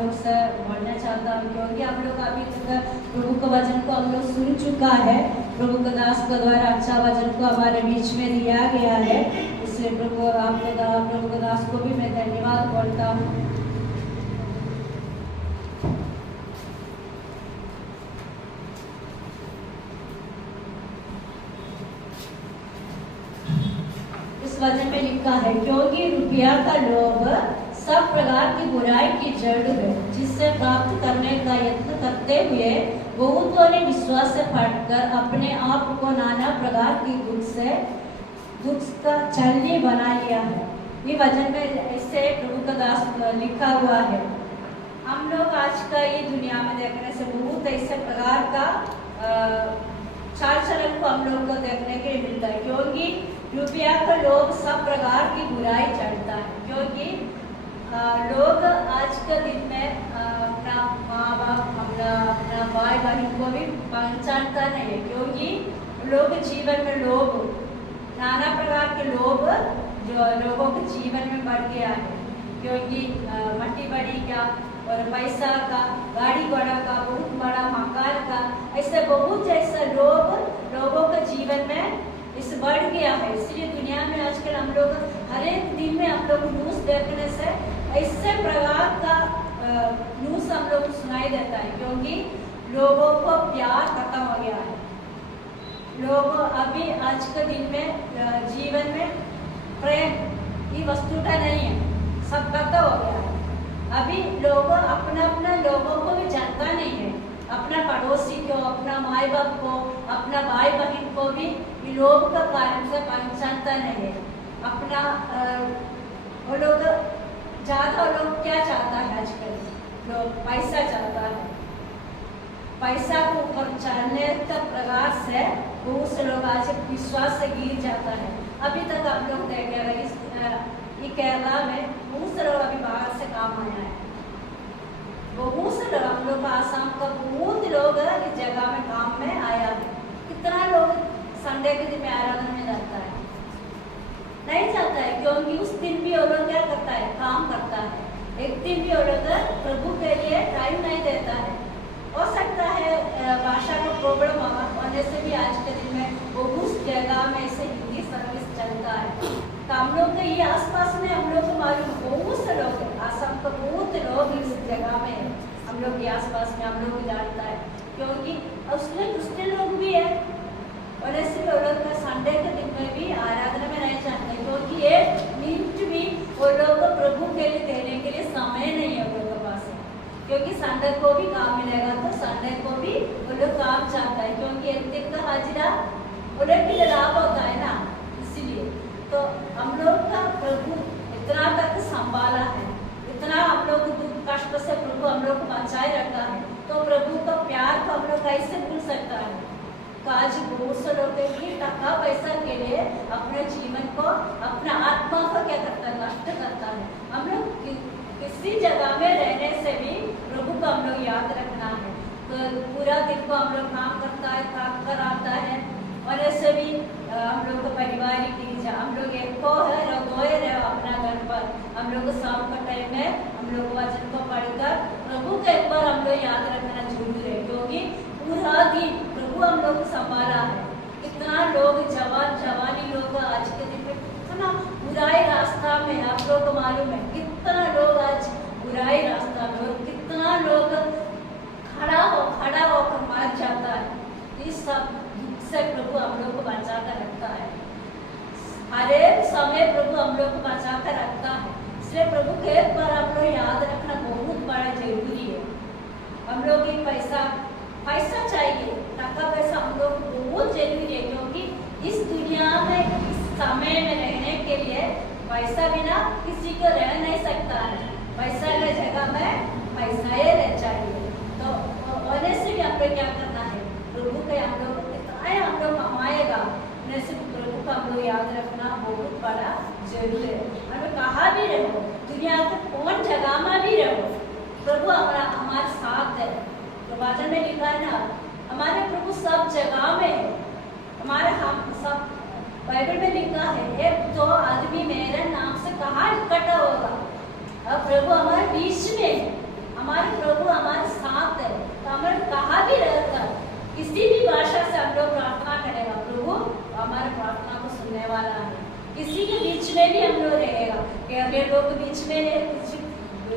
लोग से बोलना चाहता हूँ, क्योंकि हम लोग अभी तक प्रभु का वचन को हम लोग सुन चुका है। प्रभु का दास के द्वारा अच्छा वचन को हमारे बीच में दिया गया है, इसलिए प्रभु का दास को भी मैं धन्यवाद बोलता हूँ। वचन में लिखा है, क्योंकि रुपया का लोभ सब प्रकार की बुराई की जड़ है, जिससे प्राप्त करने का यत्न करते हुए बहुतों ने विश्वास से फटकर अपने आप को नाना प्रकार की दुख का छलनी बना लिया है। ये वचन में इससे प्रभु का दास लिखा हुआ है। हम लोग आज का ये दुनिया में देखने से बहुत ऐसे प्रकार का चाल चलन को हम लोग को देखने के लिए मिलता है, क्योंकि रुपया का लोभ सब प्रकार की बुराई चढ़ता है। क्योंकि लोग आज के दिन में अपना माँ बाप अपना भाई बहन को भी पहचानता नहीं है, क्योंकि लोग जीवन में लोभ नाना प्रकार के लोभ जो लोगों के जीवन में बढ़ गया है। क्योंकि मट्टी बड़ी का और पैसा का, गाड़ी घोड़ा का, बहुत बड़ा मकान का, ऐसे बहुत जैसा लोगों के जीवन में इस बढ़ गया है। इसलिए दुनिया में आजकल हम लोग हर एक दिन में हम लोग न्यूज़ देखने से ऐसे प्रकार का न्यूज़ हम लोग सुनाई देता है, क्योंकि लोगों को प्यार खत्म हो गया है। लोग अभी आज के दिन में जीवन में प्रेम की वस्तुता नहीं है, सब खत्म हो गया है। अभी लोग अपना लोगों को भी जानता नहीं है, अपना पड़ोसी को, अपना माँ बाप को, अपना भाई बहन को भी लोभ का कारण से पहचानता नहीं है। अपना वो लोग ज़्यादा लोग क्या चाहता है आजकल, लोग पैसा चाहता है। पैसा को ऊपर चढ़ने का प्रकार से बहुत से लोग आज विश्वास से गिर जाता है। अभी तक हम लोग देखे ये केरला में बहुत से लोग अभी बाहर से काम आया है, बहुत से लोग हम लोग आसाम का बहुत लोग इस जगह में काम में आया है। कितना लोग संडे के दिन में आराधना में जाता है, नहीं जाता है, क्योंकि उस दिन भी वो लोग क्या करता है, काम करता है। एक दिन भी वो लोग प्रभु के लिए टाइम नहीं देता है। हो सकता है भाषा का प्रॉब्लम होने से भी आज के दिन में बहुत जगह में ऐसे हिंदी सर्विस चलता है। तो हम लोग के ये आसपास में हम लोग को मालूम बहुत से लोग आसाम का बहुत लोग इस जगह में है, हम लोग के आसपास में हम लोग जानता है, क्योंकि उसमें दूसरे लोग भी है। और ऐसे लोग संडे के दिन में भी आराधना में नहीं जाते, क्योंकि एक मिनट भी वो लोग प्रभु के लिए देने के लिए समय नहीं है वो लोग के पास, क्योंकि संडे को भी काम मिलेगा तो संडे को भी वो लोग काम चाहता है, क्योंकि एक दिन का हाजिरा वो लोग के लिए लाभ होता है ना। इसीलिए तो हम लोग का प्रभु इतना तक संभाला है, इतना हम लोग दुख कष्ट से प्रभु हम लोग को बचाए रखा है, तो प्रभु का प्यार को हम लोग कैसे भूल सकता है। तो आज बहुत से लोग टका पैसा के लिए अपने जीवन को, अपना आत्मा को क्या करता है, नष्ट करता है। हम लोग किसी जगह में रहने से भी प्रभु को हम लोग याद रखना है। तो पूरा दिन को हम लोग काम करता है, थक कर आता है, और ऐसे भी हम लोग को पारिवारिक हम लोग एक को है रोए रहे अपना घर पर, हम लोग को शाम का टाइम में हम लोग वचन को पढ़कर प्रभु को एक बार हम लोग याद रखना जरूरी है, क्योंकि पूरा दिन प्रभु हम लोग को संभाला है। कितना लोग जवानी लोग आज के दिन में कितना बुराई रास्ता में, आप लोग को मालूम है कितना लोग आज बुराई रास्ता में, और कितना लोग खड़ा होकर मर जाता है। इस सब से प्रभु हम लोग को बचा कर रखता है, हर एक समय प्रभु हम लोग को बचा कर रखता है। इसलिए प्रभु के एक बार हम लोग याद रखना बहुत बड़ा जरूरी है। हम लोग एक पैसा चाहिए, टका पैसा हम लोग को बहुत जरूरी है, क्योंकि इस दुनिया में इस समय में रहने के लिए पैसा बिना किसी को रह नहीं सकता है। पैसा की जगह में पैसा ही रह चाहिए। तो होने से भी हम लोग क्या करना है, प्रभु के हम लोग कितना हम लोग कमाएगा, प्रभु का हम लोग याद रखना बहुत बड़ा जरूरी है। हमें कहाँ भी रहो, दुनिया के कौन जगह में भी रहो, प्रभु हमारे साथ है। तो वचन में लिखा है ना, हमारे प्रभु सब जगह में है। हमारे हम सब बाइबल में लिखा है, एक तो आदमी मेरे नाम से कहाँ इकट्ठा होगा, अब प्रभु हमारे बीच में, हमारे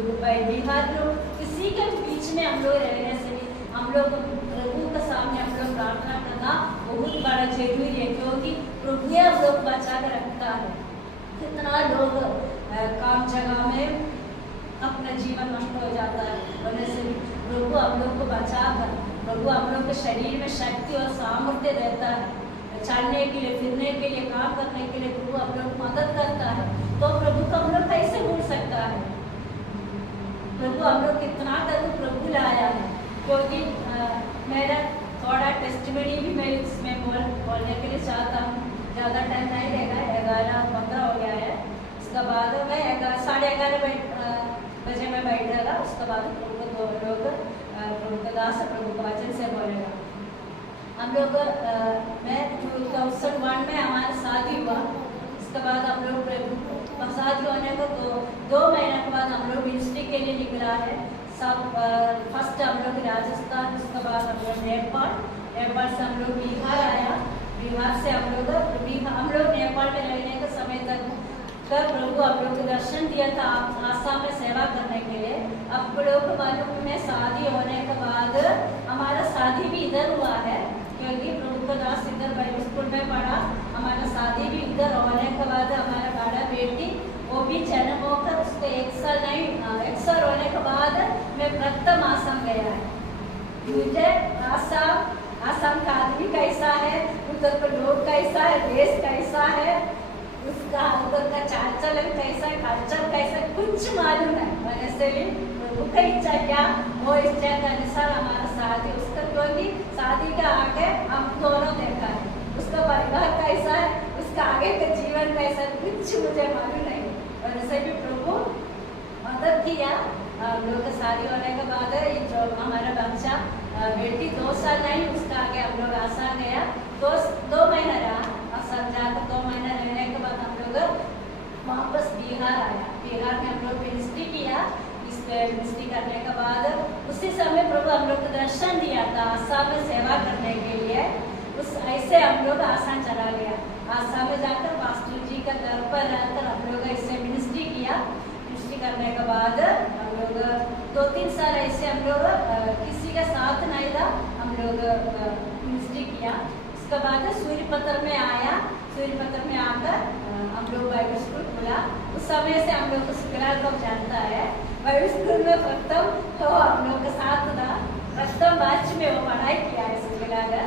बिहार लोग किसी के बीच में हम लोग रहने से भी हम लोग प्रभु के सामने हम लोग प्रार्थना करना बहुत बड़ा जरूरी है, क्योंकि प्रभु हम लोग बचा कर रखता है। कितना लोग काम जगह में अपना जीवन नष्ट हो जाता है, वजह से प्रभु हम लोग को बचा कर, प्रभु हम लोग के शरीर में शक्ति और सामर्थ्य देता है, चलने के लिए, फिरने के लिए, काम करने के लिए प्रभु हम लोग मदद करता है। तो प्रभु को हम लोग कैसे भूल सकता है? प्रभु हम लोग कितना तक प्रभु लाया है, क्योंकि मेरा थोड़ा टेस्टमनी भी मैं इसमें बोलने के लिए चाहता हूँ। ज़्यादा टाइम नहीं रहेगा, 11:15 हो गया है। उसके बाद मैं 11:30 बजे में बैठ रहेगा। उसके बाद प्रभु को लोग प्रभु का दास प्रभु का वचन से बोलेगा। हम लोग मैं 2001 में हमारा शादी हुआ। उसके बाद हम लोग प्रभु शादी होने को 2 महीने के बाद हम लोग मिनिस्ट्री के लिए निकला है। सब फर्स्ट हम लोग राजस्थान, उसके बाद हम लोग नेपाल से हम लोग बिहार आया। बिहार से हम लोग नेपाल में रहने के समय तक प्रभु हम लोग को दर्शन दिया था आसाम में सेवा करने के लिए। अब लोग मालूम में शादी होने के बाद हमारा शादी भी इधर हुआ है, क्योंकि प्रभु का दास इधर बाइबल स्कूल में पढ़ा। हमारा शादी भी इधर होने के बाद हमारा बड़ा बेटी वो भी जन्म होकर उसको 1 साल होने के बाद मैं प्रथम आसाम गया है। मुझे आसाम का आदमी कैसा है, उधर का लोग कैसा है, देश कैसा है, उसका उधर का चाल चलन कैसा है, कल्चर कैसा है, कुछ मालूम है। वैसे भी प्रभु का इच्छा क्या, वो इच्छा के अनुसार हमारा शादी उसका, क्योंकि शादी के आगे हम दोनों देखा है, उसका परिवार कैसा है, उसका आगे का जीवन कैसा है, कुछ मुझे मालूम नहीं। वैसे भी प्रभु मदद किया। हम लोग शादी होने के बाद जो हमारा बच्चा बेटी 2 साल नहीं, उसका आगे हम लोग आसाम गया। 2 महीना रहा आसाम जाकर। 2 महीना रहने के बाद हम लोग वापस बिहार आया। बिहार में हम लोग मिनिस्ट्री किया। इस मिनिस्ट्री करने के बाद उसी समय प्रभु हम लोग को दर्शन दिया था आसाम में सेवा करने के लिए। ऐसे हम लोग आसाम चला गया। आसाम में जाकर पास्टर जी का घर पर रहकर हम लोग ऐसे मिनिस्ट्री किया। मिनिस्ट्री करने के बाद हम लोग 2-3 साल ऐसे हम लोग किसी का साथ नहीं रहा, हम लोग मिनिस्ट्री किया। उसके बाद सूर्यपत्र में आया। सूर्यपत्र में आकर हम लोग बाइबल स्कूल खुला। उस समय से हम लोग को शुक्रार को जानता है। बाइबल स्कूल में प्रथम तो हम लोग के साथ था, प्रथम बैच में वो पढ़ाई किया है शुक्रार।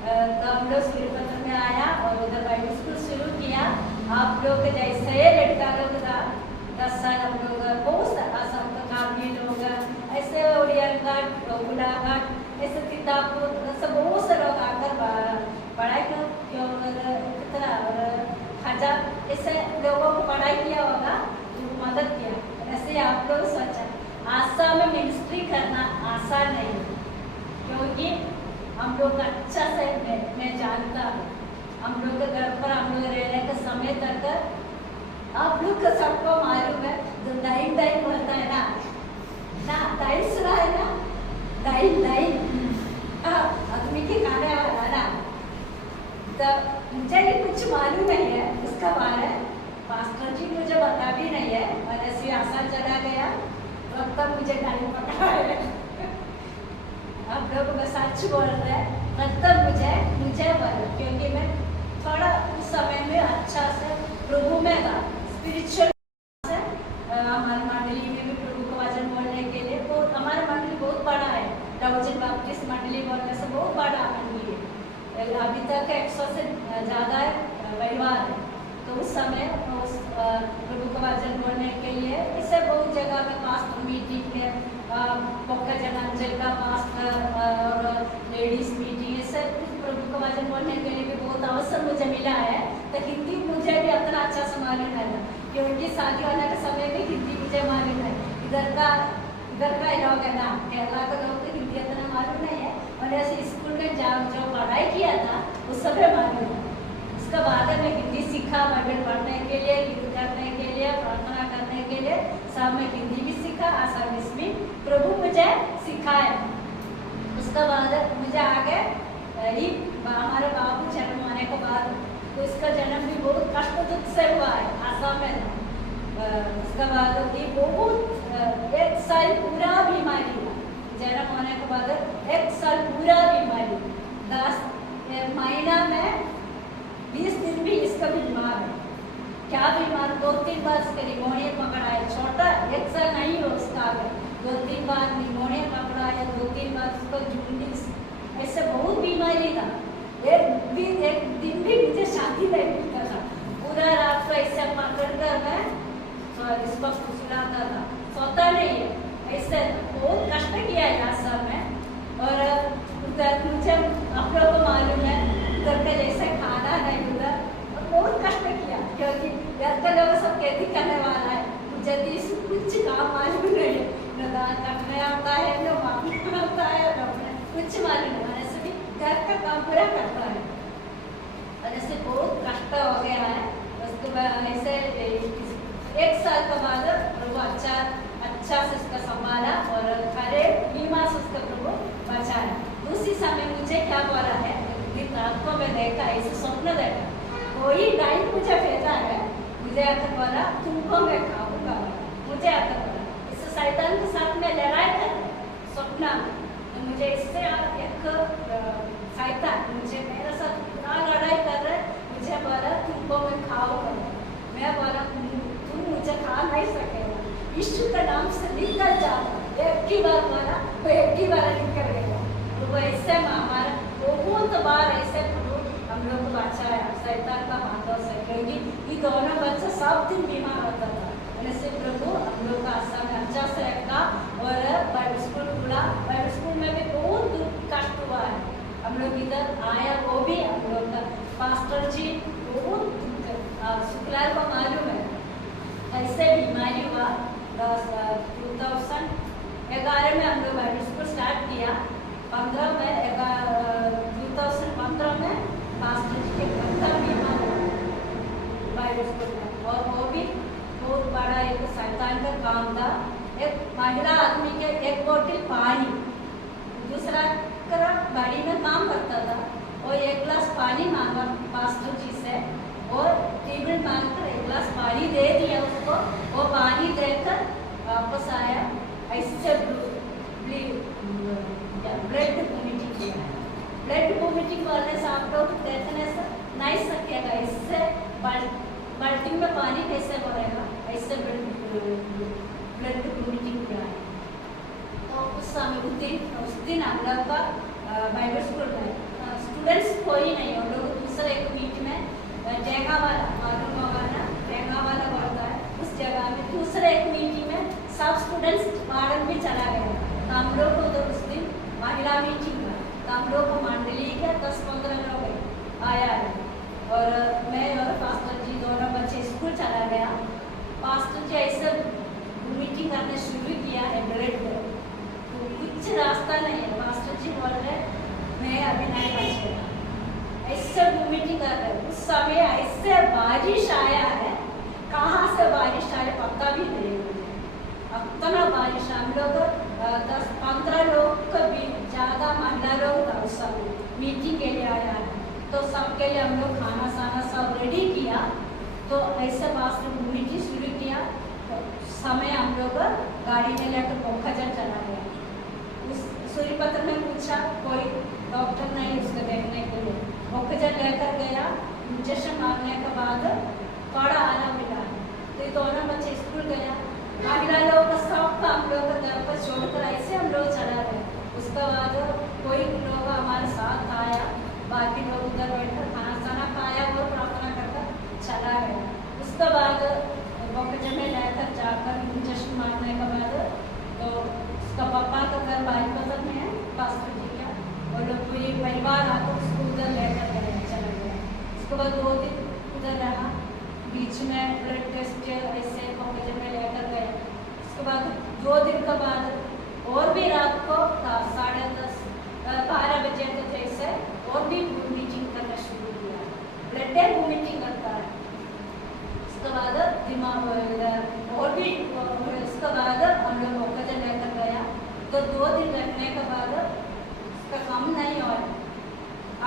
तो हम लोग सूर्यपत्र में आया और उधर बाइबल स्कूल शुरू किया। आप लोग जैसे लड़का लोग था 10 साल हम लोग बहुत आसाम का काफी लोग ऐसे उड़िया घाट, गोलाघाट ऐसे किताबपुर सब बहुत से लोग आकर पढ़ाई कितना 1000 ऐसे लोगों को पढ़ाई किया होगा, मदद किया। ऐसे आप लोग सोचा आसाम में मिनिस्ट्री करना आसान नहीं है, क्योंकि हम लोग अच्छा से मैं जानता हूँ। हम लोग के घर पर हम लोग रहने के समय तक आप लोग का सबको मालूम है, जो डाइन होता है ना डाइन सुना है ना, डाइन आदमी के खाने वाला ना। तो मुझे ये कुछ मालूम नहीं है उसका बारे, पास्टर जी मुझे बता भी नहीं है। और ऐसे आसान चला गया तब तक मुझे डाइन पता है। आप लोग मैं सच बोल रहे हैं, मतलब मुझे बोलो, क्योंकि मैं थोड़ा उस समय में अच्छा से प्रभु में था, स्पिरिचुअल से। हमारी मंडली में भी प्रभु का वचन बोलने के लिए हमारा मंडली बहुत बड़ा है। डाउजन बैप्टिस्ट मंडली बोलने से बहुत बड़ा मंडली है। अभी तक 100 से ज़्यादा परिवार है। तो उस समय उस प्रभु का वचन बोलने के लिए इससे बहुत जगह में पास्टर मीटिंग है, पोखर जनांजल का पास्टर और लेडीज मीटिंग, इससे प्रभु का वचन बोलने के लिए भी बहुत अवसर मुझे मिला है। तो हिंदी मुझे भी इतना अच्छा से मालूम है, क्योंकि शादी होने के समय भी हिंदी मुझे मालूम है। इधर का लोग है ना, केरला के लोग तो हिंदी इतना मालूम नहीं है। और ऐसे स्कूल में जो पढ़ाई किया था उस समय मालूम है। उसके बाद मैं हिंदी सीखा, बाइबल पढ़ने के लिए, गीत करने के लिए, प्रार्थना करने के लिए सब में हिंदी भी सीखा, आसामीज भी प्रभु मुझे सिखाया। उसके बाद मुझे आगे हमारे बाबू जन्म होने के बाद तो इसका जन्म भी बहुत कष्ट दुख से हुआ है आसाम में। उसके बाद ये बहुत 1 साल पूरा बीमारी हुआ, जन्म होने के बाद 1 साल पूरा बीमारी, 10 महीना में 20 दिन भी इसका बीमार है। क्या बीमार, 2-3 बार इसका निमोनिया पकड़ा है, छोटा 1 साल नहीं हो उसका, 2-3 बार निमोनिया पकड़ा है, 2-3 बार उसको जूंडिस, ऐसे बहुत बीमारी था। एक दिन भी मुझे शांति नहीं मिलता था, पूरा रात को ऐसे पकड़ कर मैं इसको सुलाता था, सोता नहीं है, ऐसे बहुत कष्ट किया है आसाम में। और उधर मुझे आप लोगों को मालूम है उधर का जैसे खाना नहीं उधर, और बहुत कष्ट किया क्योंकि घर के लोग सब खेती करने वाला है, मुझे कुछ काम मालूम नहीं है, न दाल काटने आता है, न मारना आता है, न कुछ मालूम नहीं, ऐसे भी घर का काम पूरा करता है। और ऐसे बहुत कष्ट हो गया है। उसके बाद ऐसे 1 साल के बाद प्रभु अच्छा से उसका संभाला और खरे बीमा से उसका प्रभु बचाया। उसी समय मुझे क्या बोला है, रात को मैं देखा, ऐसे स्वप्न देखा, कोई डाइन मुझे भेजा है, मुझे आकर बोला तुमको मैं खाऊंगा, मुझे आकर बोला, इस शैतान के साथ में लड़ाई कर स्वप्न, तो मुझे इससे एक शैतान मुझे मेरे साथ पूरा लड़ाई कर रहा है, मुझे बोला तुमको मैं खाऊंगा, मैं बोला तुम मुझे खा नहीं सकेगा, यीशु के नाम से निकल जाओ, एक ही बार बोला तो एक ही बार निकल गया। तो वो ऐसे हमारा बहुत बार ऐसे हम लोग को बचाया शैतान का हाथों से, क्योंकि ये दोनों बच्चे सब दिन बीमार होता था, ऐसे प्रभु हम लोग का आशा में अच्छा से रखा। और बाइबल स्कूल खुला, बाइबल स्कूल में भी बहुत कष्ट हुआ है, हम लोग इधर आया, वो भी हम लोग का पास्टर जी बहुत शुक्लाल को मालूम है, ऐसे बीमारी हुआ। 2011 में हम लोग बाइबल स्कूल स्टार्ट किया, 2015 में पास्टर जी के घर बीमार हुआ बाइबल स्कूल में, और वो भी बहुत बड़ा एक शैतान का काम था। एक महिला आदमी के 1 बोतल पानी, दूसरा गाड़ी में काम करता था, और 1 गिलास पानी मांगा पास्टर जी से, और टेबल मांगकर 1 गिलास पानी दे दिया उसको, वो पानी देकर वापस आया, ऐसे ब्लड वोमिटिंग किया। ब्लड वोमिटिंग करने से आप लोग देखने से नहीं सकेगा, इससे बाल्टी में पानी कैसे भरेगा, ऐसे ब्लड वोमिटिंग किया है। तो उस समय उस दिन हम लोग का बाइबल स्कूल में स्टूडेंट्स कोई नहीं, हम लोग दूसरे एक मीट में डेंगा वाला मालूम होगा ना, डेंगा वाला बोलता है, उस जगह में दूसरे एक मीटिंग में सब स्टूडेंट्स वार्डन भी चला गया, तो हम लोग को तो उस दिन महिला मीटिंग में, तो हम लोग को मंडली के 10-15 लोग आया है, और मैं और पास्टर जी दोनों बच्चे स्कूल चला गया। पास्टर जी ऐसे मीटिंग करने शुरू किया है ब्लड में, तो कुछ रास्ता नहीं है, पास्टर जी बोल रहे मैं अभी नहीं बचेगा, ऐसे मीटिंग कर रहे। उस समय ऐसे बारिश आया है, कहाँ से बारिश आया पता भी नहीं मुझे, इतना बारिश, हम लोग 10-15 लोग का भी ज़्यादा महिला लोग था उस समय मीटिंग के लिए आया है, तो सबके लिए हम लोग खाना सब रेडी किया, तो ऐसे पास मीटिंग शुरू किया। तो समय हम लोग गाड़ी में लेकर पोखरजन चला गया, उस सूर्यपत्र में पूछा, कोई डॉक्टर नहीं उसको देखने के लिए, पोखरजन लेकर गया, इंजेक्शन मारने के बाद थोड़ा आराम मिला, तो दोनों बच्चे स्कूल गया, महिला लोग का सब हम लोग घर पर छोड़कर ऐसे हम लोग चला गए। उसके बाद कोई लोग हमारे साथ आया, बाकी लोग उधर बैठकर खाना खाया और प्रार्थना करकर चला गया। उसके बाद पोखरजन में लेकर जाकर इंजेक्शन मारने के बाद तो उसका पापा का घर बाईपतन में है, पास्टर जी का, और लोग पूरी परिवार आकर उसको उधर लेकर गए, चला गया। उसके बाद 2 दिन उधर रहा, बीच में ब्लड टेस्ट ऐसे पोखरजन में लेकर गए। उसके बाद 2 दिन के बाद और भी रात को 10:30-12 बजे तक ऐसे और भी मीटिंग करना शुरू किया, ब्लड वोमिटिंग करता है। उसके बाद दिमाग और भी, उसके बाद हम लोग पोखरजन लेकर गया, तो 2 दिन रखने के बाद उसका कम नहीं हो रहा।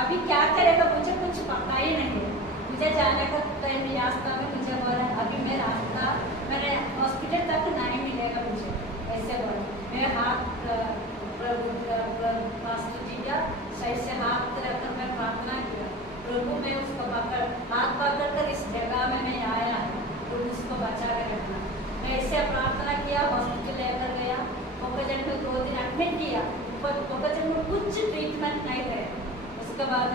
अभी क्या करेगा मुझे कुछ पता ही नहीं है, मुझे जाने का टाइम रास्ता में मुझे बोला अभी मैं रास्ता मैंने हॉस्पिटल तक नहीं मिलेगा मुझे, किया पर कुछ ट्रीटमेंट नहीं थे। उसके बाद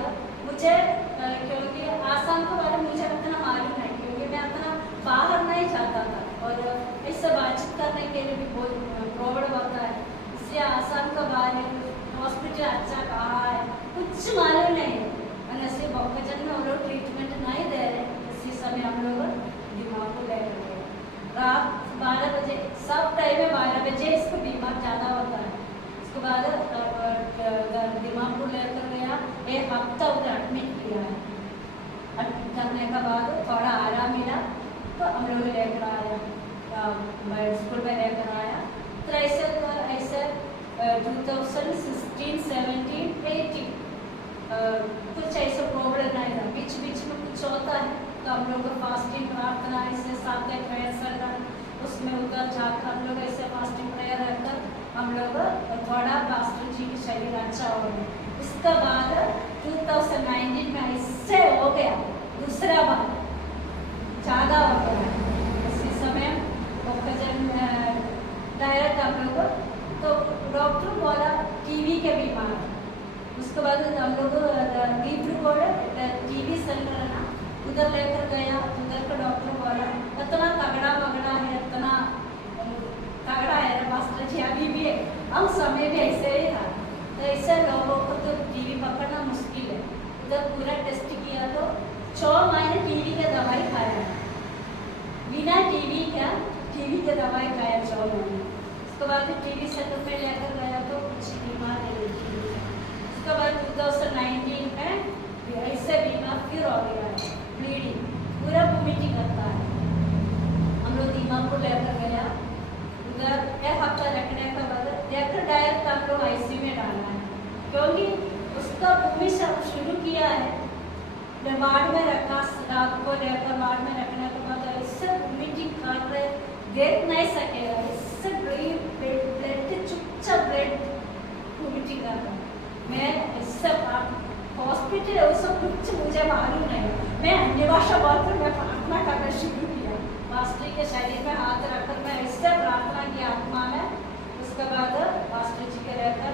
मुझे क्योंकि आसाम के बारे में मुझे उतना मालूम नहीं, क्योंकि मैं उतना बाहर नहीं जाता था और इससे बातचीत करने के लिए भी बहुत प्रॉब्लम होता है, इसलिए आसाम के बारे में हॉस्पिटल अच्छा कहाँ है कुछ मालूम नहीं है। ऐसे भक्तजन में हम लोग ट्रीटमेंट नहीं दे रहे, इसी समय हम लोग दिमाग को ले रहे हैं। रात 12 बजे सब टाइम में 12 बजे इसको बीमार ज़्यादा होता है। उसके बाद दिमाग को लेकर गया, एक हफ्ता उधर एडमिट किया है। एडमिट करने के बाद थोड़ा आराम मिला तो हम लोग लेकर आया, स्कूल में लेकर आया। तो ऐसे 2016, 17, 18 कुछ ऐसे प्रॉब्लम नहीं था, बीच बीच में कुछ होता है तो हम लोग फास्टिंग प्रार्थना ऐसे साथ प्रेयर सेंटर उसमें उधर जाकर हम लोग ऐसे फास्टिंग प्रेयर रहकर हम लोग थोड़ा पास्टर जी की शरीर अच्छा हो गया। इसके बाद 2019 में इससे हो गया दूसरा बार ज़्यादा हो गया। इसी समय डायरेक्ट हम लोग तो डॉक्टर बोला टीबी के बीमार। उसके बाद हम लोग टीबी सेंटर है ना उधर लेकर गया, उधर का डॉक्टर बोला इतना तगड़ा मगड़ा है, इतना तगड़ा है पास्टर जी अभी भी है, हम समय भी ऐसे ही था। तो ऐसे लोगों को तो टीबी पकड़ना मुश्किल है। उधर पूरा टेस्ट किया तो 6 महीने टीबी के दवाई खाया, बिना टीबी के दवाई खाया 6 महीने। उसके बाद टीबी सेंटर में लेकर गया तो कुछ बीमार है। उसके बाद 2019 में ऐसे बीमार फिर हो गया है, ब्लीडिंग पूरा वोमिटिंग करता है। हम लोग दिमाग को लेकर गया, उधर एक हफ्ता रखने के बाद लेकर डायरेक्ट हम लोग आईसीयू में डालना है, क्योंकि उसका वोमिट शुरू किया है। वार्ड में रखा, रात को लेकर वार्ड में रखने के बाद इससे वोमिटिंग कर रहे, देख नहीं सकेगा, इससे ब्लड चुपचाप ब्लड वोमिटिंग कर रहा। मैं इससे हॉस्पिटल उससे कुछ मुझे मालूम नहीं, मैं अन्य भाषा बोलकर मैं प्रार्थना करना शुरू किया, पास्टर के शरीर में हाथ रखकर मैं इससे प्रार्थना की आत्मा में। उसके बाद पास्टर जी के रहकर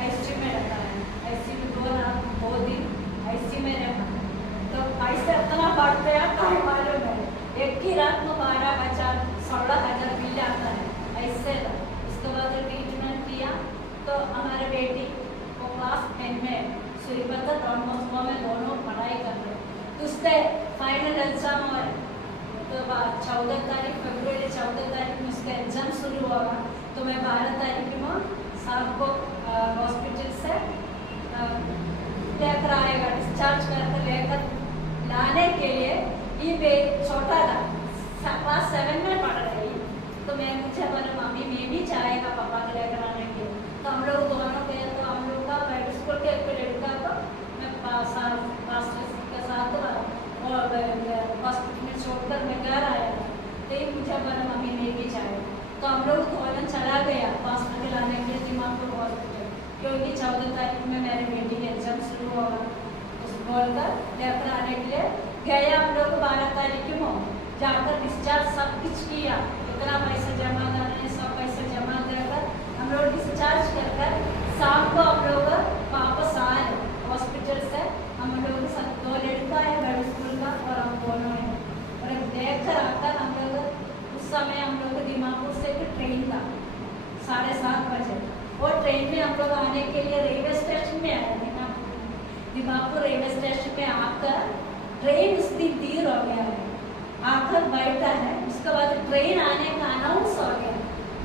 आईसीयू में रखा है, आईसीयू में 2 दिन आईसीयू में रखा। तो ऐसे इतना बढ़ गया कहीं मालूम है, एक ही रात में 12,000 16,000 बिल आता है ऐसे। उसके बाद ट्रीटमेंट किया तो हमारे बेटी को क्लास 10 में सूर्यपत डॉन बॉस्को में दोनों पढ़ाई कर रहे, उससे फाइनल एग्जाम और तो 14 तारीख फरवरी 14 तारीख में उसका एग्जाम शुरू होगा। तो मैं 12 तारीख में शाम को हॉस्पिटल से लेकर आएगा, डिस्चार्ज करके लेकर लाने के लिए। ये छोटा था क्लास 7 में पढ़ रही, तो मैं मुझे बोला मम्मी मैं भी चाहेगा पापा को लेकर आने के लिए। तो हम लोग दोनों गए, तो हम लोग का प्राइवेट स्कूल के एक लड़का को मैं पास्टर के साथ और हॉस्पिटल में छोड़कर मैं घर आया। तो ये मुझे बोला मम्मी मैं भी चाहे, तो हम लोग दोनों चला गया पास्टर के लाने के लिए दिमाग हॉस्पिटल, क्योंकि 14 तारीख में मेरे बेटी का एग्जाम शुरू होगा। उस बोलकर लेकर आने के लिए गए हम लोग। 12 तारीख में जाकर डिस्चार्ज सब कुछ किया, इतना पैसा जमा करने सब पैसा जमा कर हम लोग डिस्चार्ज कर शाम को हम लोग वापस आए हॉस्पिटल से। हम लोग के साथ 2 लड़का है बड़े स्कूल का और हम दोनों हैं। और देख कर आकर हम लोग उस समय हम लोग दिमापुर से एक ट्रेन था 7:30 बजे, और ट्रेन में हम लोग आने के लिए रेलवे स्टेशन में आए थे ना, दिमापुर रेलवे स्टेशन में आकर ट्रेन उस दिन देर हो गया है, आकर बैठा है। उसके बाद ट्रेन आने का अनाउंस हो गया,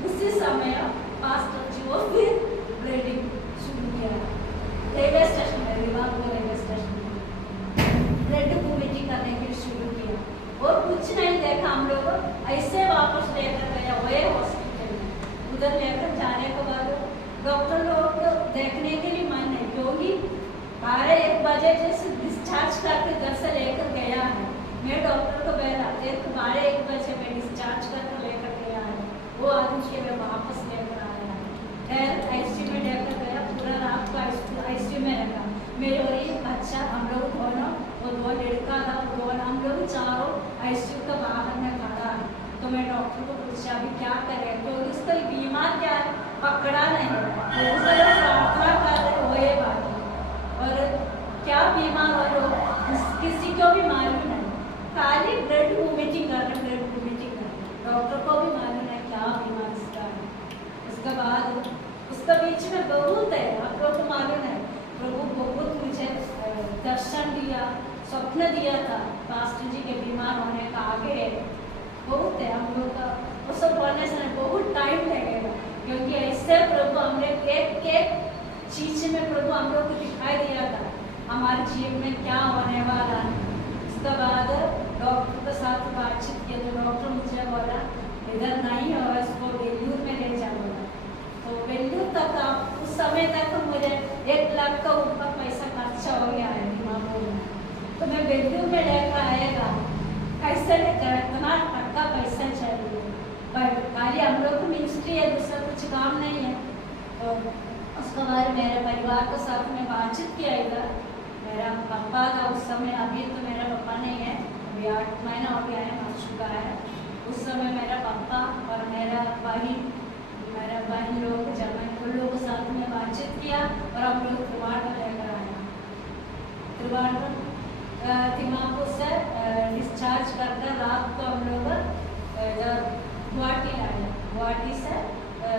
उसी समय पास्टर जी वो फिर ब्लीडिंग शुरू किया रेलवे स्टेशन में, दिमापुर रेलवे स्टेशन में ब्लड वोमिटिंग करने के लिए शुरू किया। और कुछ नहीं देखा, हम लोग ऐसे वापस लेकर गया वही हॉस्पिटल में। उधर लेकर जाने के बाद डॉक्टर लोग देखने के लिए मन नहीं, क्योंकि 12-1 बजे जैसे डिस्चार्ज करके घर से लेकर गया है। मैं डॉक्टर को बोला 12-1 बजे में डिस्चार्ज करके लेकर गया है, वो आदमी मैं वापस लेकर आया है। आईसीयू में लेकर गया, पूरा रात को आईसीयू में रखा। मेरे और ये बच्चा हम लोग दोनों, वो 2 लड़का था, दोनों हम लोग चारों आईसीयू का बाहर में खड़ा है। तो मैं डॉक्टर को पूछा अभी क्या करें, तो उसका बीमार क्या है पकड़ा नहीं, बहुत सारा प्रार्थना कर रहे हो ये बाकी, और क्या बीमार हो किसी को भी मालूम नहीं, खाली ब्लड वोमिटिंग कर रहे, ब्लड वोमिटिंग कर रहे, डॉक्टर को भी मालूम है क्या बीमार इसका है। उसके बाद उसका बीच में बहुत है, आप लोग को मालूम है, प्रभु बहुत मुझे दर्शन दिया, स्वप्न दिया था पास्टर जी के बीमार होने का, आगे बहुत है हम लोग का, वो सब बोलने से बहुत टाइम लगेगा, क्योंकि ऐसे प्रभु हमने एक एक चीज में प्रभु हम लोग को दिखाई दिया था हमारे जीवन में क्या होने वाला है। उसके बाद डॉक्टर के साथ बातचीत किया तो डॉक्टर मुझे बोला इधर नहीं हो, इसको बेलूर में ले जाओ, तो बेलूर तक आप उस समय तक मुझे 1 लाख का ऊपर पैसा खर्चा हो गया है दिमाग में, तो मैं बेलूर में लेकर आएगा कैसे लेकर, इतना टक्का पैसा चाहिए, पर खाली हम लोग को मिनिस्ट्री है, दूसरा कुछ काम नहीं है। तो उसके बाद मेरे परिवार के साथ में बातचीत किया, इधर मेरा पापा था उस समय, अभी तो मेरा पापा नहीं है, अभी 8 महीना हो गया है, मर चुका है। उस समय मेरा पापा और मेरा बहन लोग जब मैं उन लोगों के साथ में बातचीत किया और हम लोग त्रिवाड़ लेकर आया, त्रिवाड़ दिमाग से डिस्चार्ज करके रात को हम लोग गुवाहाटी आए, गुवाहाटी से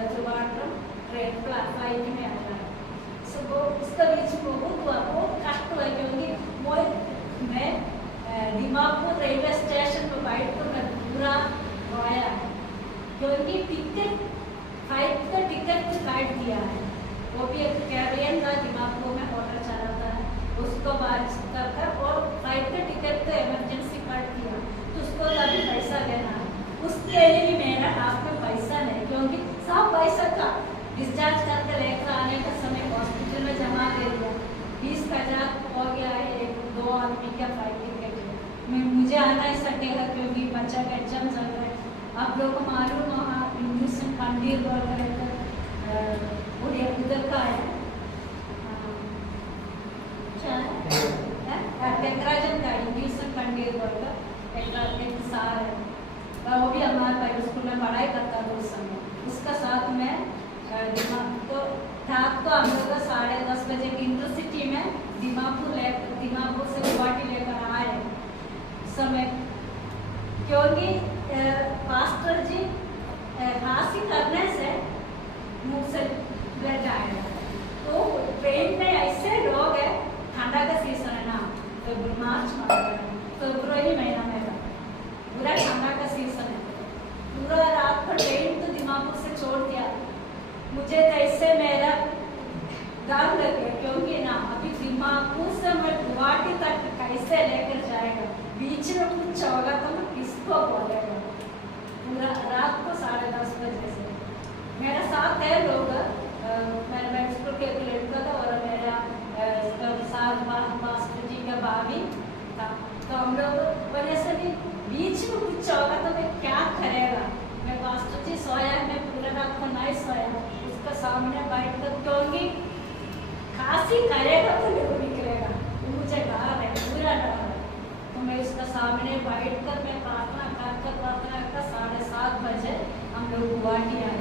त्रिवांड्रम ट्रेन फ्लाइट में आया। वो उसका बीच में बहुत कष्ट हुआ, क्योंकि मैं दिमापुर रेलवे स्टेशन पर बैठ कर मैं पूरा रोया, क्योंकि फ्लाइट का टिकट काट दिया है, वो भी एक कैरियर था, दिमापुर में ऑर्डर चला था, उसको बाद कर और फ्लाइट का टिकट तो इमरजेंसी काट दिया, तो उसको अभी पैसा देना है, उसके लिए भी मेरा हाथ में पैसा नहीं, क्योंकि सब पैसा का डिस्चार्ज करके लेकर आने का समय हॉस्पिटल में जमा दे दिया, 20,000 हो गया है, 1-2 आदमी का फ्लाइट टिकट है, मुझे आना ही सकेगा, क्योंकि बच्चा का एग्जाम चल रहा है। आप लोग को मालूम वहाँ इंड्यूसन खंडीर उधर का है, टेकराजन का इंड्यूसन खंडीर एक सार है, वो भी हमारे भाई स्कूल में पढ़ाई करता था उस समय, उसका साथ में तो रात को हम लोग 10:30 बजे की इंटरसिटी में दिमापुर से गुवाहाटी लेकर आए समय, क्योंकि पास्टर जी खांसी करने से मुंह से ब्लड आएगा, तो ट्रेन में ऐसे लोग है, ठंडा का सीजन है ना, तो मार्च फरवरी महीना में पूरा ठंडा का सीजन है, पूरा रात को ट्रेन तो दिमापुर से छोड़ दिया, मुझे कैसे मेरा डर लग गया, क्योंकि ना अभी दिमापुर से मैं गुवाहाटी तक कैसे लेकर जाएगा, बीच में कुछ होगा तो मैं किसको बोलेगा। पूरा रात को 10:30 बजे से मेरा साथ है लोग, मेरे स्कूल के एक लड़का था और मेरा साथ मास्टर जी का भाभी था, तो हम लोग वजह से भी बीच में कुछ होगा तो मैं क्या करेगा, मैं मास्टर जी सोया, मैं पूरा रात को नहीं सोया, उसका सामने बैठ कर, क्योंकि खांसी करेगा तो मेरे को निकलेगा, तो मुझे डर है, पूरा डर है, तो मैं उसका सामने बैठ कर मैं प्रार्थना कर 7:30 बजे हम लोग गुवाहाटी आए,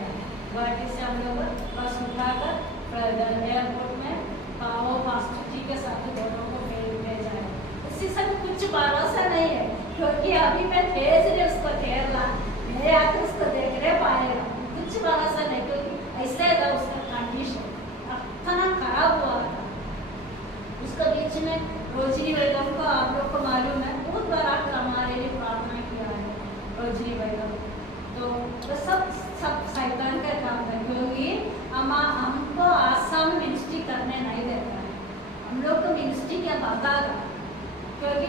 गुवाहाटी से हम लोग बस उठाकर एयरपोर्ट में पाओ पास्टर जी के साथ दोनों को भेजा है। उसी समय कुछ भरोसा नहीं है, क्योंकि अभी मैं भेज रही उसको केरला, मेरे आकर उसको देख रहे पाएगा, कुछ भरोसा नहीं, क्योंकि ऐसे था उसका कंडीशन, इतना खराब हुआ था। उसके बीच में रोजनी बेगम को आप लोग को मालूम है, बहुत बार आप हमारे लिए प्रार्थना किया है, रोजनी बेगम, तो सब शैतान का काम है, क्योंकि हमको आसाम मिनिस्ट्री करने नहीं देता है, हम लोग को मिनिस्ट्री क्या पता था, क्योंकि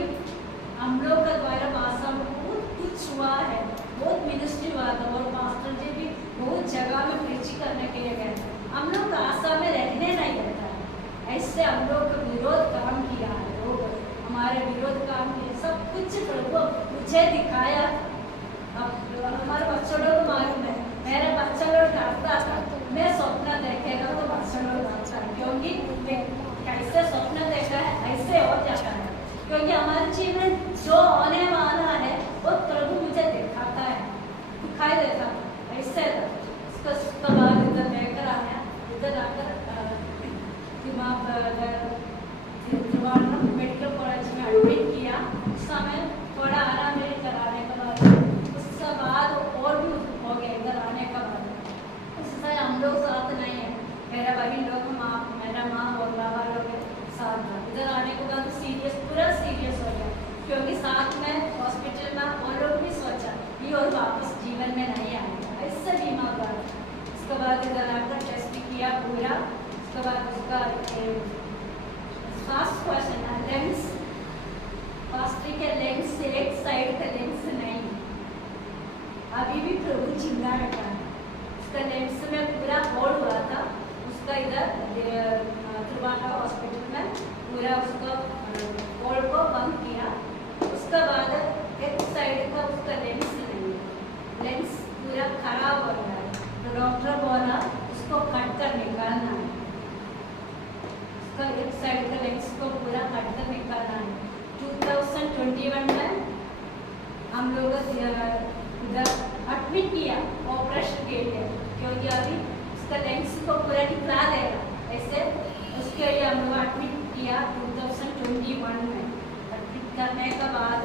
हम लोग का द्वारा आसाम में बहुत कुछ हुआ है, बहुत मिनिस्ट्री हुआ था, और मास्टर जी भी बहुत जगह में प्रीचिंग करने के लिए गए, हम लोग को आसाम में रहने नहीं देता है, ऐसे हम लोग का विरोध काम किया है, लोग हमारे विरोध काम किए, सब कुछ प्रभु मुझे दिखाया। अब हमारे बच्चों को मालूम है, मेरे बच्चा लोग डरता था, मैं स्वप्न देखेगा तो बच्चा लोग डरता है, क्योंकि कैसे स्वप्न देखा है ऐसे हो जाता है, क्योंकि हमारे जीवन जो होने वाला है वो प्रभु मुझे दिखाता है, दिखाई देता है, ऐसे उसको बाद इधर लेकर त्रिवांद्रम मेडिकल कॉलेज में एडमिट किया। उस समय थोड़ा आराम मेरे कराने के बाद उसके बाद और भी हो गया इधर आने का बाद। उस समय हम लोग साथ नहीं है, मेरा भाई लोग मेरा माँ और बाबा लोग साथ था। इधर आने के बाद पूरा सीरियस हो गया, क्योंकि साथ में हॉस्पिटल में और लोग भी सोचा ये और वापस जीवन में नहीं आएगा, ऐसे बीमार हुआ। उसके बाद इधर आकर टेस्ट किया पूरा। उसके बाद उसका फास्ट क्वेश्चन लेंस फास्ट के लेंस एक साइड का लेंस नहीं, अभी भी प्रभु चिंता रखा है। उसका लेंस में पूरा होल हुआ था, उसका इधर त्रिवांद्रम हॉस्पिटल में पूरा उसको होल को बंद किया। उसके बाद एक साइड का उसका लेंस नहीं, लेंस पूरा खराब हो गया है, तो डॉक्टर बोला उसको कट कर निकालना है। उसका एक साइड का लेंस को पूरा कट कर निकालना है। 2021 में हम लोग इधर एडमिट किया ऑपरेशन के लिए, क्योंकि अभी उसका लेंस को पूरा निकाला देगा, ऐसे उसके लिए हम लोग एडमिट किया 2021 में। एडमिट करने के बाद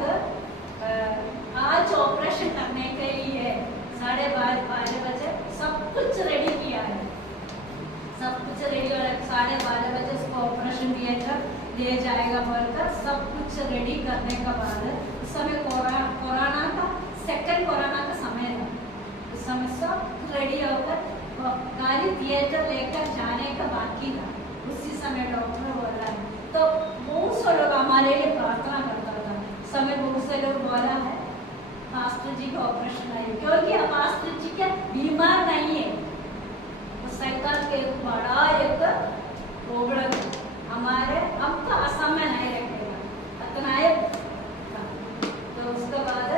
आज ऑपरेशन करने के लिए 12:30 बजे सब कुछ रेडी किया है, सब कुछ रेडी और 12:30 बजे उसको ऑपरेशन थिएटर ले जाएगा बोलकर सब कुछ रेडी करने के बाद उस समय कोरोना का सेकंड कोरोना का समय था। उस समय सब रेडी होकर गाड़ी थिएटर लेकर जाने का बाकी था। उसी समय डॉक्टर बोल रहा है, तो बहुत से लोग हमारे लिए प्रार्थना करता था। समय बहुत से लोग बोला है पास्टर जी का ऑपरेशन नहीं, क्योंकि पास्टर जी के बीमार नहीं है, वो सरकार के बड़ा एक प्रॉब्लम हमारे हमको असम में नहीं रखेगा इतना है। तो उसके बाद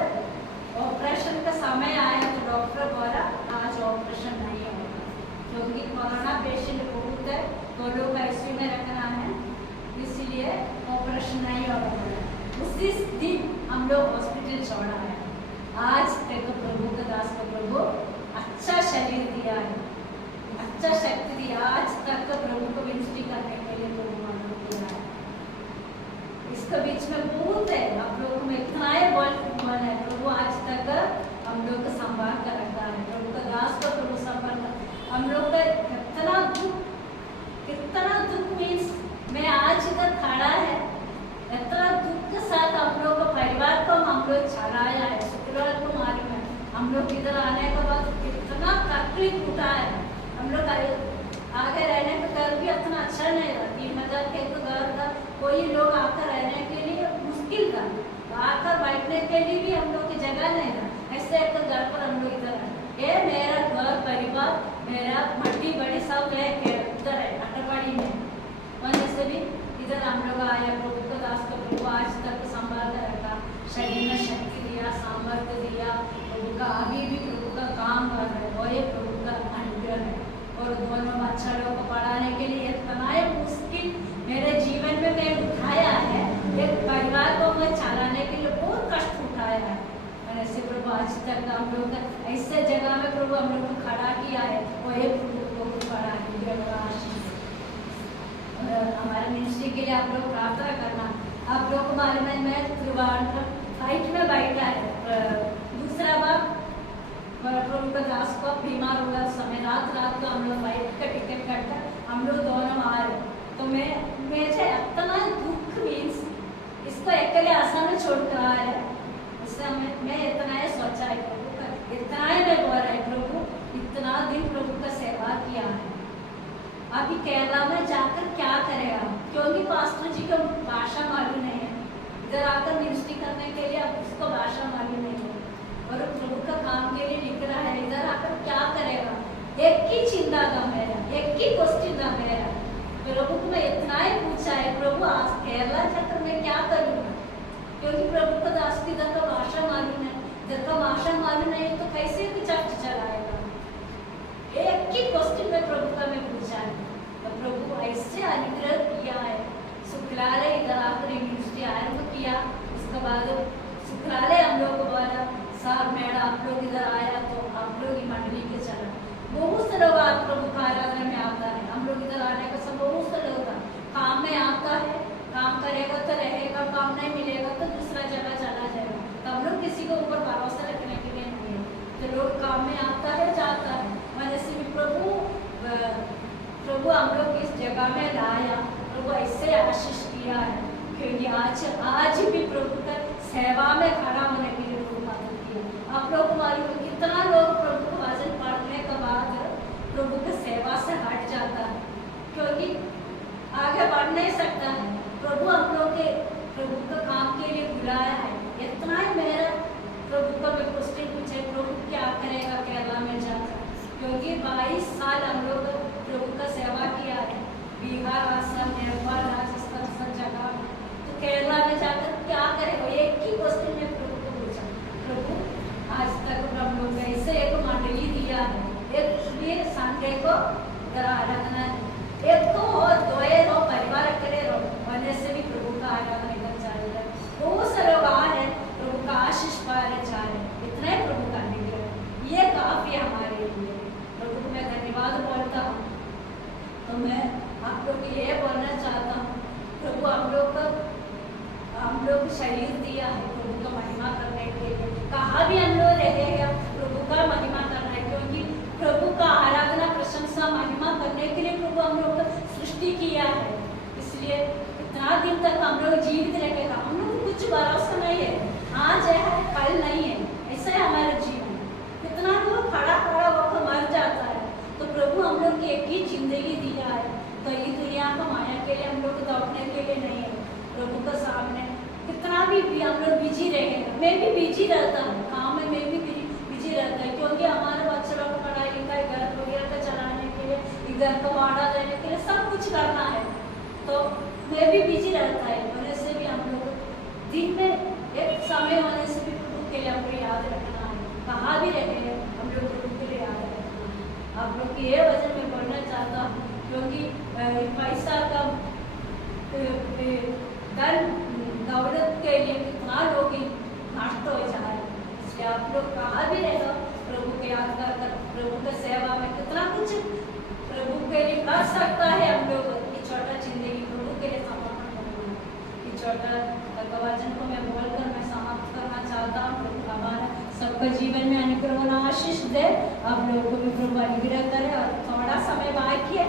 ऑपरेशन का समय आया तो डॉक्टर बोला आज ऑपरेशन नहीं होगा, क्योंकि कोरोना पेशेंट बहुत है, तो लोग आईसीयू में रखना है, इसलिए ऑपरेशन नहीं होगा। उसी दिन हम लोग हॉस्पिटल छोड़ा है। आज तक प्रभु का दास को प्रभु अच्छा शरीर दिया है, अच्छा शक्ति दिया। आज तक प्रभु को मिनिस्ट्री करने के लिए प्रभु मदद किया है। इसके बीच में बहुत है, आप लोगों में इतना है बोल है, प्रभु आज तक हम लोग को संभाल कर रखा है। प्रभु का दास को प्रभु संभाल कर हम लोग का कितना दुख मीन्स मैं आज इधर खड़ा है, इतना दुख के साथ हम लोग का परिवार को हम लोग चलाया है। शुक्रवार को मालूम है हम लोग इधर आने के बाद कितना तकलीफ उठा है। हम लोग आगे रहने का घर भी इतना अच्छा नहीं था, 3000 के घर था, कोई लोग आकर रहने के लिए मुश्किल था, आकर बैठने के लिए भी हम लोग की जगह नहीं था। ऐसे एक घर पर हम लोग इधर है, ये मेरा घर परिवार मेरा मट्टी बड़ी सब है इधर है अटवाड़ी में, वहीं से भी इधर हम लोग आया। प्रभु को दास को प्रभु आज तक संभाल कर रखा, शरीर में शक्ति दिया, सामर्थ्य दिया। प्रभु का अभी भी प्रभु का काम कर रहे, और ये प्रभु का अनुग्रह है। और दोनों बच्चों को पढ़ाने के लिए इतना मुश्किल मेरे जीवन में मैं उठाया है, एक परिवार को मैं चलाने के लिए बहुत कष्ट उठाया है। ऐसे प्रभु आज तक हम लोग ऐसे जगह में प्रभु हम लोग को खड़ा किया है, वो एक प्रभु को खड़ा किया। हमारे मिनिस्ट्री के लिए आप लोग प्रार्थना करना। आप लोग को मालूम है मैं त्रिवांद्रम फ्लाइट में बैठा है, दूसरा बार प्रभु का दास को बीमार हुआ समय रात को हम लोग फ्लाइट का टिकट काटकर हम लोग दोनों आ रहे, तो मैं इतना दुख मीन्स इसको अकेले आसाम में छोड़ कर आ रहे। उस समय मैं इतना ही सोचा है प्रभु का, इतना ही मैं बोल रहा है प्रभु इतना दिन प्रभु का सेवा किया है, अभी केरला में जाकर क्या करेगा, क्योंकि पास्टर जी को भाषा मालूम नहीं है, इधर आकर मिनिस्ट्री करने के लिए अब उसको भाषा मालूम नहीं है, और प्रभु का काम के लिए लिख रहा है, इधर आकर क्या करेगा। एक ही चिंता था मेरा, एक ही क्वेश्चन था मेरा, प्रभु को मैं इतना ही पूछा है प्रभु आज केरला जाकर मैं क्या करूँगा, क्योंकि प्रभु का दास की इधर का भाषा मालूम है, इधर का भाषा मालूम नहीं तो कैसे चर्च चलाएगा। एक ही क्वेश्चन में प्रभु का मैं पूछा है, तो प्रभु ऐसे अनुग्रह किया है। शुक्रालय इधर आकर मिनिस्ट्री आरंभ किया, उसके बाद शुक्रालय हम लोग को बोला साहब मैडम आप लोग इधर आया तो आप लोग ही मंडली के चला। बहुत से लोग आप प्रभु का आराधना में आता है, हम लोग इधर आने का सब बहुत से लोग था, हम लोग इस जगह में लाया, प्रभु ऐसे आशीष किया है, क्योंकि आज भी प्रभु का सेवा में खड़ा होने के लिए प्रभु मदद किया। आप लोग को मालूम है कितना लोग प्रभु को वचन पढ़ने के बाद प्रभु की सेवा से हट जाता है, क्योंकि आगे बढ़ नहीं सकता है। प्रभु हम लोग के प्रभु का काम के लिए बुलाया है। इतना ही मेरा प्रभु को मैं क्वेश्चन पूछे, प्रभु क्या करेगा केरला में जाकर, क्योंकि 22 साल हम लोग प्रभु का सेवा किया है, बिहार, असम, नेपाल, राजस्थान, सब जगह। तो केरला में जाकर क्या करेगा, एक ही क्वेश्चन में प्रभु को पूछा। प्रभु आज तक हम लोग ऐसे एक मंडली दिया है, एक भी संडे को आराधना, एक तो और दो परिवार अकेले होने से भी प्रभु का आराधना इधर चालू है। बहुत से लोग आ रहे, प्रभु का आशीष पाने चाह रहे, इतना ही प्रभु का निग्रह, ये काफी हमारे लिए। प्रभु को मैं धन्यवाद बोलता हूँ। तो मैं आप लोग को ये बोलना चाहता हूँ, प्रभु हम लोग शरीर दिया है प्रभु का महिमा करने के लिए। कहाँ भी हम लोग रहेगा प्रभु का महिमा करना है, क्योंकि प्रभु का आराधना, प्रशंसा, महिमा करने के लिए प्रभु हम लोग को सृष्टि किया है। इसलिए इतना दिन तक हम लोग जीवित रहेगा, हम लोग को कुछ भरोसा नहीं है, आज है कल नहीं है, ऐसा है हमारा जीवन। कितना लोग खड़ा होकर मर जाता है, तो प्रभु हम लोग की एक ही जिंदगी दिया है, तो ये दुनिया का माया के लिए हम लोग को दौड़ने के लिए नहीं है। प्रभु के सामने कितना भी हम लोग बिजी रहेगा, मैं भी बिजी रहता हूँ, काम में मैं भी बिजी रहता है, क्योंकि हमारे बच्चों को पढ़ाई लिखाई, घर वगैरह को चलाने के लिए, घर को भाड़ा देने के लिए सब कुछ करना है, तो मैं भी बिजी रहता है। होने से भी हम लोग दिन में एक समय होने से भी प्रभु के लिए हमको याद रखना है, कहाँ भी रहे हम लोग प्रभु के लिए याद रखना है। आप लोग की ये वजह मैं बोलना चाहता हूँ, क्योंकि पैसा का धन दौलत के लिए कितना लोग नष्ट हो जा रहे हैं। इसलिए आप लोग कहाँ भी रहो, प्रभु को याद कर प्रभु की सेवा में कितना कुछ प्रभु के लिए कर सकता है। हम लोग ये छोटा जिंदगी प्रभु के लिए समर्पण करना है। ये छोटा वचन को मैं बोलकर मैं समाप्त करना चाहता हूँ। प्रभु हमारा सबका जीवन में अनुग्रह आशीष दे, आप लोगों को भी प्रभु अनुग्रह करे। और थोड़ा समय बाकी है,